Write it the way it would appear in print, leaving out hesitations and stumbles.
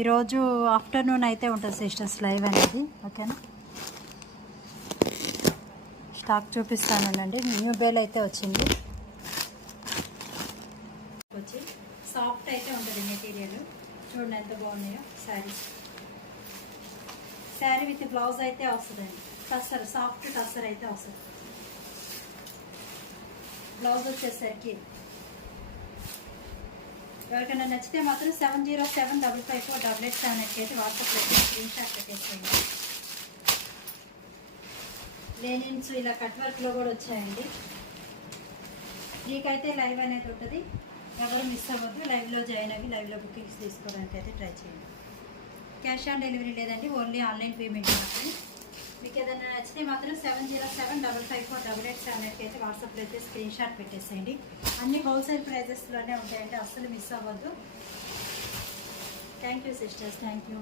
ఈరోజు ఆఫ్టర్నూన్ అయితే ఉంటుంది సిస్టర్స్ లైవ్ అనేది, ఓకేనా. స్టాక్ చూపిస్తానండి. న్యూ బేల్ అయితే వచ్చింది. వచ్చి సాఫ్ట్ అయితే ఉంటుంది మెటీరియల్, చూడండి ఎంత బాగున్నాయో. శారీ విత్ బ్లౌజ్ అయితే వస్తుందండి. టస్సర్, సాఫ్ట్ టస్సర్ అయితే వస్తుంది. బ్లౌజ్ వచ్చేసరికి ఎవరికైనా నచ్చితే మాత్రం 7075548878 అయితే వాట్సాప్లో స్క్రీన్ షాట్ పెట్టేసేయండి. లెనిన్స్ ఇలా కట్ వర్క్లో కూడా వచ్చాయండి. మీకైతే లైవ్ అనేది ఉంటుంది, ఎవరు మిస్ అవ్వద్దు. లైవ్లో జాయిన్ అయ్యి లైవ్లో బుకింగ్స్ తీసుకోవడానికి అయితే ట్రై చేయండి. క్యాష్ ఆన్ డెలివరీ లేదండి, ఓన్లీ ఆన్లైన్ పేమెంట్ మాత్రమే. మీకు ఏదైనా నచ్చితే మాత్రం 7075548878 అయితే వాట్సాప్లో అయితే స్క్రీన్ షాట్ పెట్టేసేయండి. అన్ని హోల్సేల్ ప్రైజెస్లోనే ఉంటాయండి, అస్సలు మిస్ అవ్వద్దు. Thank you sisters, thank you.